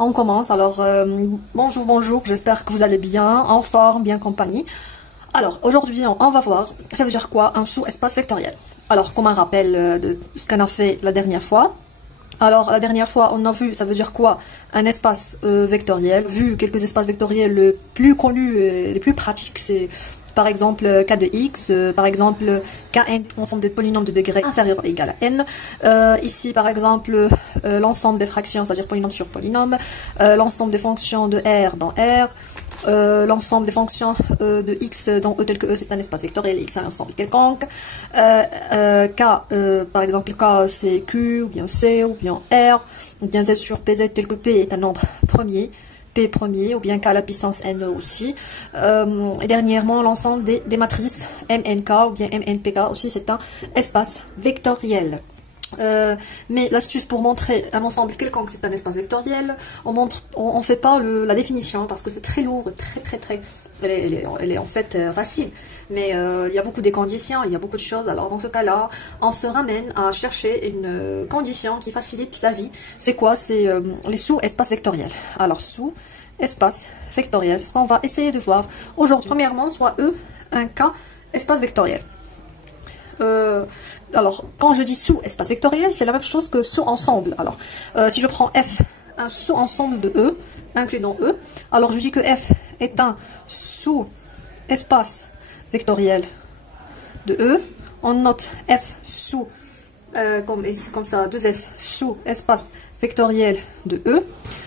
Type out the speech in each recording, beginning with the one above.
On commence. Alors, bonjour, j'espère que vous allez bien, en forme, bien compagnie. Alors, aujourd'hui, on va voir, ça veut dire quoi un sous-espace vectoriel. Alors, comme un rappel de ce qu'on a fait la dernière fois. Alors, la dernière fois, on a vu, ça veut dire quoi un espace vectoriel. Vu quelques espaces vectoriels les plus connus et les plus pratiques, c'est par exemple k de x, par exemple kn, l'ensemble des polynômes de degré inférieur ou égal à n. Ici, par exemple, l'ensemble des fractions, c'est-à-dire polynôme sur polynôme, l'ensemble des fonctions de r dans r, l'ensemble des fonctions de x dans E tel que E c'est un espace vectoriel, x est un ensemble quelconque, k, par exemple k c'est q, ou bien c, ou bien r, ou bien z sur pz tel que p est un nombre premier, p premier, ou bien k à la puissance n aussi, et dernièrement l'ensemble des matrices mnk ou bien mnpk aussi c'est un espace vectoriel. Mais l'astuce pour montrer un ensemble quelconque c'est un espace vectoriel, on fait pas la définition parce que c'est très lourd, elle est en fait facile, mais il y a beaucoup de conditions, il y a beaucoup de choses. Alors dans ce cas-là, on se ramène à chercher une condition qui facilite la vie. C'est quoi? C'est les sous-espaces vectoriels. Alors sous-espace vectoriel, c'est ce qu'on va essayer de voir aujourd'hui. Premièrement, soit E, un K, espace vectoriel. Alors, quand je dis sous-espace vectoriel, c'est la même chose que sous-ensemble. Alors, si je prends F, un sous-ensemble de E, inclus dans E, alors je dis que F est un sous-espace vectoriel de E. On note F sous, comme ça, 2S sous-espace vectoriel de E.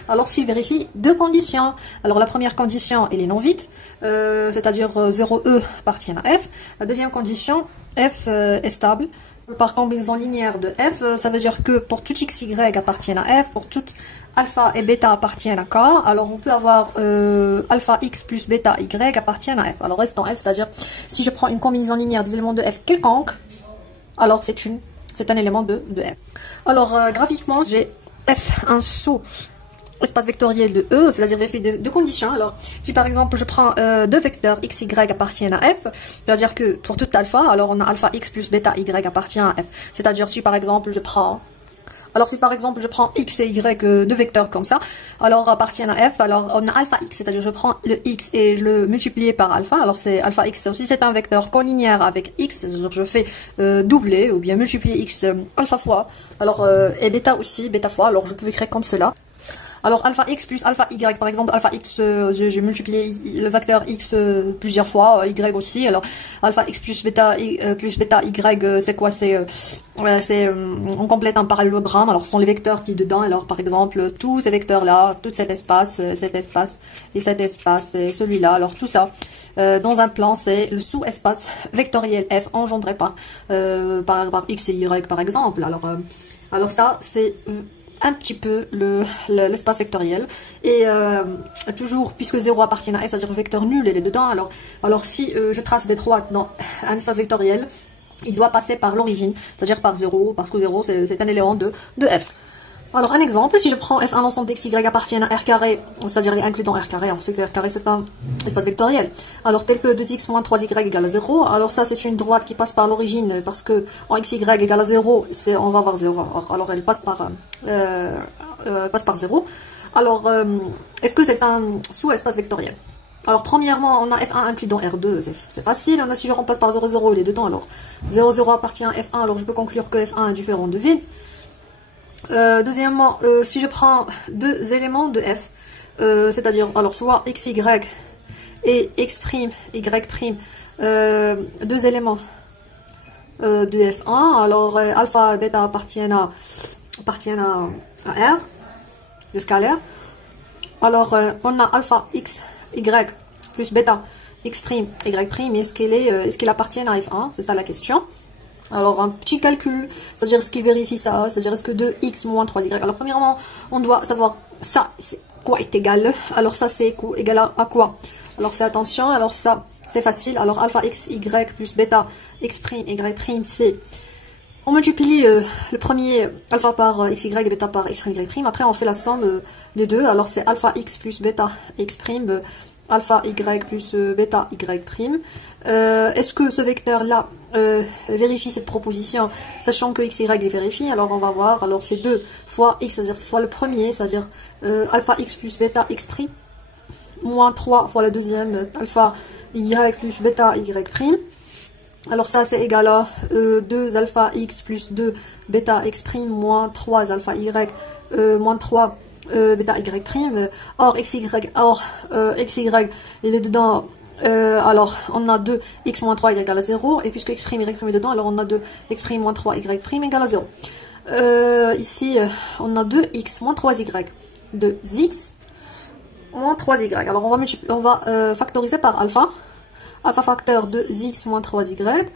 Alors, s'il vérifie deux conditions. Alors, la première condition, elle est non vide, c'est-à-dire 0E appartient à F. La deuxième condition, F est stable. Par combinaison linéaire de F, ça veut dire que pour tout x, y appartient à F, pour tout alpha et bêta appartiennent à K, alors on peut avoir alpha x plus bêta y appartiennent à F. Alors reste en F, c'est-à-dire si je prends une combinaison linéaire des éléments de F quelconque, alors c'est un élément de F. Alors graphiquement, j'ai F un sous-espace vectoriel de E, c'est-à-dire vérifier deux conditions. Alors, si par exemple je prends deux vecteurs x, y appartiennent à f, c'est-à-dire que pour tout alpha, alors on a alpha x plus bêta y appartient à f. C'est-à-dire si par exemple je prends x et y, deux vecteurs comme ça, alors appartiennent à f, alors on a alpha x, c'est-à-dire je prends le x et je le multiplie par alpha, alors c'est alpha x aussi, c'est un vecteur collinéaire avec x, c'est-à-dire je fais doubler ou bien multiplier x alpha fois, alors et bêta aussi, bêta fois, alors je peux écrire comme cela. Alors alpha x plus alpha y, par exemple alpha x, j'ai multiplié le vecteur x plusieurs fois, y aussi, alors alpha x plus bêta y, c'est quoi? On complète un parallélogramme, alors ce sont les vecteurs qui dedans, alors par exemple tous ces vecteurs là, tout cet espace et cet espace et celui-là, alors tout ça dans un plan c'est le sous-espace vectoriel f engendré par x et y par exemple. Alors ça c'est un petit peu l'espace vectoriel, et toujours puisque 0 appartient à f, c'est-à-dire le vecteur nul elle est dedans, alors si je trace des droites dans un espace vectoriel, il doit passer par l'origine, c'est-à-dire par 0, parce que 0 c'est un élément de f. Alors un exemple, si je prends f, un ensemble d'x, y appartient à r carré, c'est-à-dire inclus dans r carré, on sait que r carré c'est un espace vectoriel. Alors tel que 2x moins 3y égale à 0, alors ça c'est une droite qui passe par l'origine, parce que en xy égale à 0, on va avoir 0, alors elle passe par 0. Alors est-ce que c'est un sous-espace vectoriel? Alors premièrement, on a f1 inclus dans R2, c'est facile, si je remplace par 0, 0, il est dedans, alors 0, 0 appartient à f1, alors je peux conclure que f1 est différent de vide. Deuxièmement, si je prends deux éléments de f, c'est-à-dire alors soit x, y et x', y', deux éléments de f1, alors alpha et bêta appartiennent à R, le scalaire. Alors on a alpha x, y plus bêta x', y', est-ce qu'il appartient à f1? C'est ça la question. Alors un petit calcul, c'est-à-dire est-ce qu'il vérifie ça, c'est-à-dire est-ce que 2x moins 3y. Alors premièrement, on doit savoir ça, quoi est égal. Alors ça c'est égal à quoi? Alors fais attention, alors ça c'est facile. Alors alpha x, y plus bêta x', y', c'est... On multiplie le premier alpha par xy et bêta par x', y'. Après on fait la somme des deux. Alors c'est alpha x plus bêta x', alpha y plus bêta y prime. Est-ce que ce vecteur-là vérifie cette proposition, sachant que x, y est vérifié? Alors on va voir, alors c'est 2 fois x, c'est-à-dire fois le premier, c'est-à-dire alpha x plus bêta x prime, moins 3 fois le deuxième, alpha y plus bêta y prime. Alors ça c'est égal à 2 alpha x plus 2 bêta x prime moins 3 alpha y moins 3 bêta y prime. Or xy il est dedans, alors on a 2 x moins 3 égale à 0, et puisque x prime y prime est dedans, alors on a 2 x prime moins 3 y prime égale à 0. Ici on a 2 x moins 3 y, 2 x moins 3 y. Alors on va factoriser par alpha facteur de x moins 3y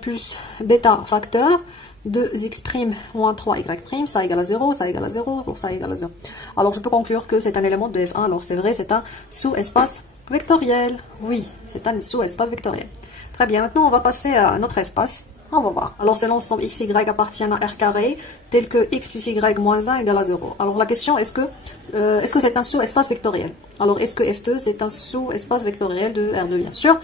plus bêta facteur de x prime moins 3y prime, ça égale à 0, ça égale à 0, alors ça égale à 0. Alors je peux conclure que c'est un élément de F1, alors c'est vrai, c'est un sous-espace vectoriel. Oui, c'est un sous-espace vectoriel. Très bien, maintenant on va passer à un autre espace. On va voir. Alors c'est l'ensemble x, y appartient à R carré, tel que x plus y moins 1 égale à 0. Alors la question, est-ce que c'est un sous-espace vectoriel? Alors est-ce que F2 c'est un sous-espace vectoriel de R2, bien sûr?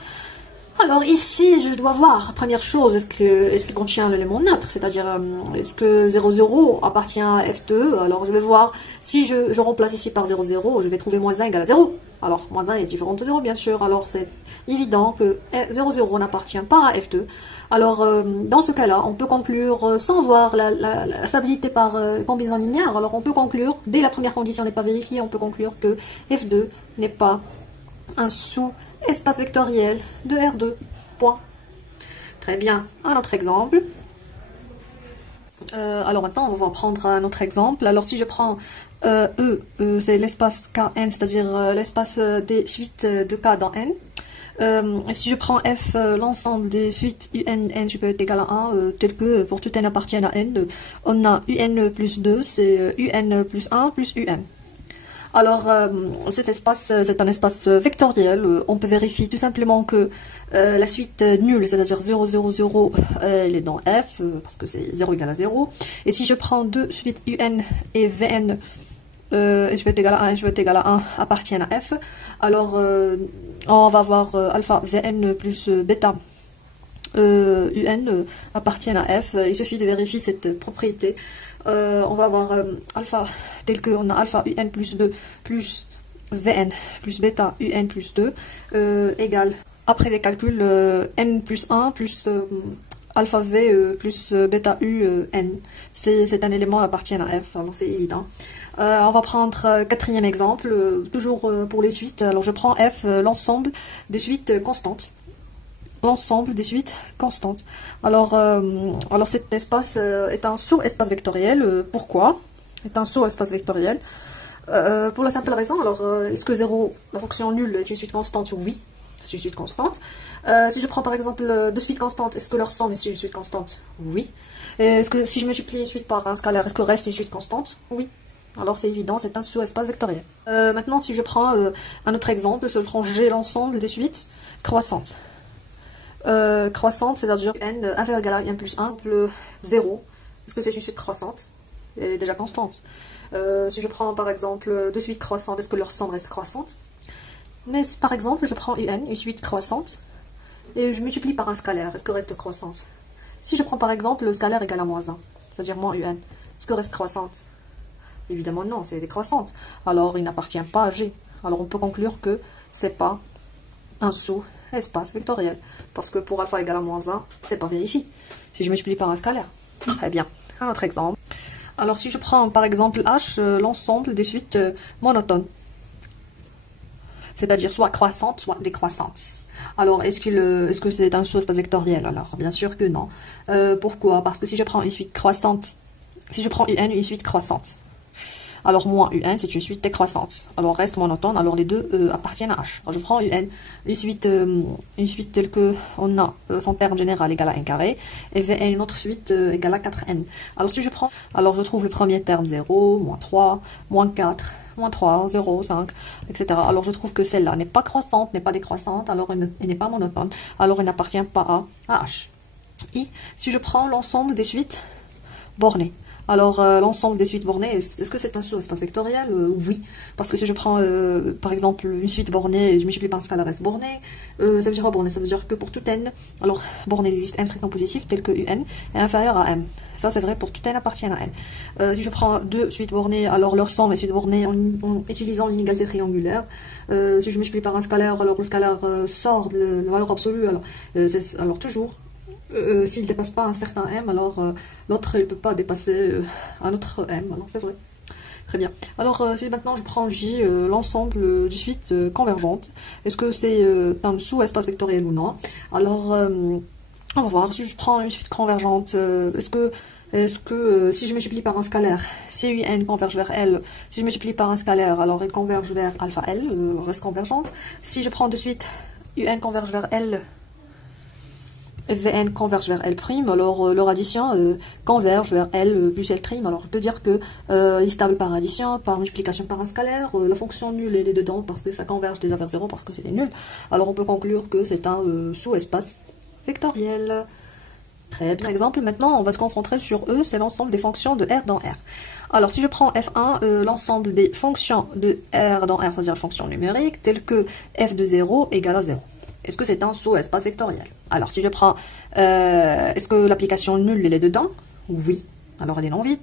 Alors ici, je dois voir, première chose, est-ce qu'il contient l'élément neutre? C'est-à-dire, est-ce que 0, 0 appartient à F2? Alors je vais voir, si je remplace ici par 0, 0, je vais trouver moins 1 égale à 0. Alors, moins 1 est différent de 0, bien sûr. Alors c'est évident que 0, 0 n'appartient pas à F2. Alors, dans ce cas-là, on peut conclure, sans voir la stabilité par combinaison linéaire, alors on peut conclure, dès la première condition n'est pas vérifiée, on peut conclure que F2 n'est pas un sous-espace vectoriel de R2. Point. Très bien. Un autre exemple. Alors maintenant, on va prendre un autre exemple. Alors si je prends c'est l'espace Kn, c'est-à-dire l'espace des suites de K dans N. Si je prends F, l'ensemble des suites UN, N supérieur égal à 1, tel que pour tout N appartiennent à N, on a UN plus 2, c'est UN plus 1 plus UN. Alors, cet espace, c'est un espace vectoriel. On peut vérifier tout simplement que la suite nulle, c'est-à-dire 0, 0, 0, elle est dans F, parce que c'est 0 égale à 0. Et si je prends deux suites UN et VN, N supérieur égal à 1, N supérieur égal à 1 appartiennent à F, alors on va avoir alpha VN plus bêta UN appartiennent à F. Il suffit de vérifier cette propriété. On va avoir alpha tel qu'on a alpha UN plus 2 plus Vn plus bêta UN plus 2 égale, après les calculs, N plus 1 plus alpha V plus bêta U N. C'est un élément appartient à F, alors c'est évident. On va prendre quatrième exemple, toujours pour les suites. Alors je prends F, l'ensemble des suites constantes. L'ensemble des suites constantes. Alors cet espace est un sous-espace vectoriel. Pourquoi est un sous-espace vectoriel? Pour la simple raison, alors est-ce que 0, la fonction nulle, est une suite constante? Oui, c'est une suite constante. Si je prends par exemple deux suites constantes, est-ce que leur somme est une suite constante? Oui. Est-ce que si je multiplie une suite par un scalaire, est-ce que reste une suite constante? Oui. Alors c'est évident, c'est un sous-espace vectoriel. Maintenant, si je prends un autre exemple, je prends G, l'ensemble des suites croissantes. Croissante, c'est-à-dire n inférieur égal à 1 plus 1, 0. Est-ce que c'est une suite croissante? Elle est déjà constante. Si je prends par exemple deux suites croissantes, est-ce que leur somme reste croissante? Mais si par exemple je prends un, une suite croissante, et je multiplie par un scalaire, est-ce que reste croissante? Si je prends par exemple le scalaire égal à moins 1, c'est-à-dire moins un, est-ce que reste croissante? Évidemment non, c'est décroissante. Alors il n'appartient pas à G. Alors on peut conclure que c'est pas un sous-espace vectoriel. Parce que pour alpha égale à moins 1, c'est pas vérifié. Si je multiplie par un scalaire. Très bien. Un autre exemple. Alors si je prends par exemple H, l'ensemble des suites monotones. C'est-à-dire soit croissantes, soit décroissantes. Alors est-ce que c'est un sous-espace vectoriel? Alors bien sûr que non. Pourquoi? Parce que si je prends une suite croissante, si je prends UN, une suite croissante, alors moins UN, c'est une suite décroissante. Alors reste monotone, alors les deux appartiennent à H. Alors je prends UN, une suite telle que on a son terme général égal à 1 carré, et VN, une autre suite égale à 4N. Alors si je prends, alors je trouve le premier terme 0, moins 3, moins 4, moins 3, 0, 5, etc. Alors je trouve que celle-là n'est pas croissante, n'est pas décroissante, alors elle n'est pas monotone, alors elle n'appartient pas à H. I, si je prends l'ensemble des suites bornées. Alors, l'ensemble des suites bornées, est-ce que c'est un sous-espace vectoriel? Oui, parce que si je prends, par exemple, une suite bornée et je multiplie par un scalaire S borné, ça veut dire quoi borné? Ça veut dire que pour tout n, alors borné il existe m strictement positif tel que un est inférieur à m. Ça, c'est vrai pour tout n appartient à n. Si je prends deux suites bornées, alors leur somme est suite bornée en utilisant l'inégalité triangulaire. Si je multiplie par un scalaire, alors le scalaire sort de la valeur absolue, alors toujours. S'il ne dépasse pas un certain m, alors l'autre ne peut pas dépasser un autre m, alors c'est vrai. Très bien. Alors si maintenant je prends J, l'ensemble du suite convergente, est-ce que c'est un sous-espace vectoriel ou non? Alors on va voir, si je prends une suite convergente, est-ce que si je multiplie par un scalaire, si UN converge vers L, si je multiplie par un scalaire, alors elle converge vers alpha L, reste convergente. Si je prends de suite UN converge vers L, Vn converge vers L', alors leur addition converge vers L plus L'. Alors je peux dire que est stable par addition, par multiplication par un scalaire, la fonction nulle elle est dedans parce que ça converge déjà vers 0 parce que c'est nul. Alors on peut conclure que c'est un sous-espace vectoriel. Très bien. Exemple, maintenant on va se concentrer sur E, c'est l'ensemble des fonctions de R dans R. Alors si je prends F1, l'ensemble des fonctions de R dans R, c'est-à-dire la fonction numérique, telles que f de 0 égale à 0. Est-ce que c'est un sous-espace vectoriel? Alors, si je prends, est-ce que l'application nulle, elle est dedans? Oui. Alors, elle est non vide.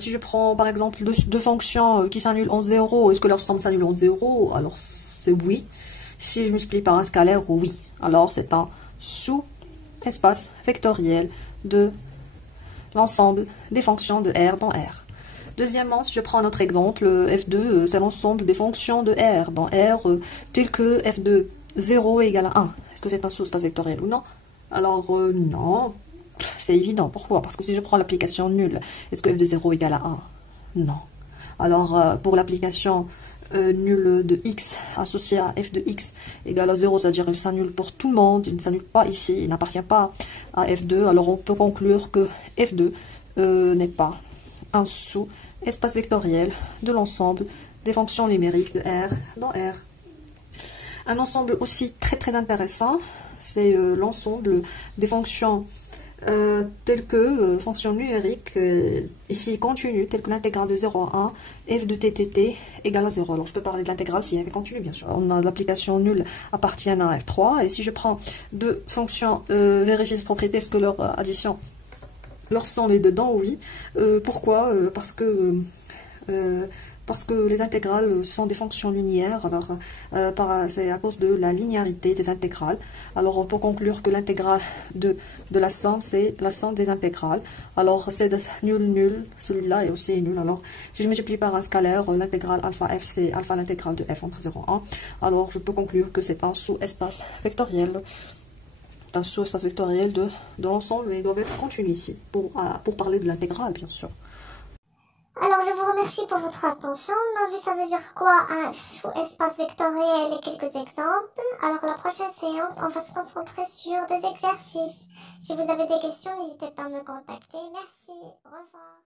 Si je prends, par exemple, deux fonctions qui s'annulent en 0, est-ce que leur somme s'annule en 0? Alors, c'est oui. Si je multiplie par un scalaire, oui. Alors, c'est un sous-espace vectoriel de l'ensemble des fonctions de R dans R. Deuxièmement, si je prends un autre exemple, f2, c'est l'ensemble des fonctions de R dans R, telles que f2 0 égale à 1. Est-ce que c'est un sous-espace vectoriel ou non? Alors, non. C'est évident. Pourquoi? Parce que si je prends l'application nulle, est-ce que f de 0 égale à 1? Non. Alors, pour l'application nulle de x associée à f de x égale à 0, c'est-à-dire il s'annule pour tout le monde, il ne s'annule pas ici, il n'appartient pas à f2, alors on peut conclure que f2 n'est pas un sous-espace vectoriel de l'ensemble des fonctions numériques de R dans R. Un ensemble aussi très intéressant, c'est l'ensemble des fonctions telles que fonctions numériques, ici continues, telles que l'intégrale de 0 à 1, f de ttt égale à 0. Alors je peux parler de l'intégrale si elle est continue, bien sûr. On a l'application nulle appartient à f3, et si je prends deux fonctions, vérifier cette propriété, est-ce que leur addition, leur somme est dedans? Oui. Pourquoi? Parce que les intégrales sont des fonctions linéaires, alors c'est à cause de la linéarité des intégrales. Alors on peut conclure que l'intégrale de la somme, c'est la somme des intégrales. Alors c'est nul, celui-là est aussi nul. Alors si je multiplie par un scalaire, l'intégrale alpha f, c'est alpha l'intégrale de f entre 0 et 1. Alors je peux conclure que c'est un sous-espace vectoriel. Un sous-espace vectoriel de l'ensemble, mais il doit être continu ici, pour parler de l'intégrale, bien sûr. Alors, je vous remercie pour votre attention. On a vu ça veut dire quoi un sous-espace vectoriel et quelques exemples. Alors, la prochaine séance, on va se concentrer sur des exercices. Si vous avez des questions, n'hésitez pas à me contacter. Merci. Au revoir.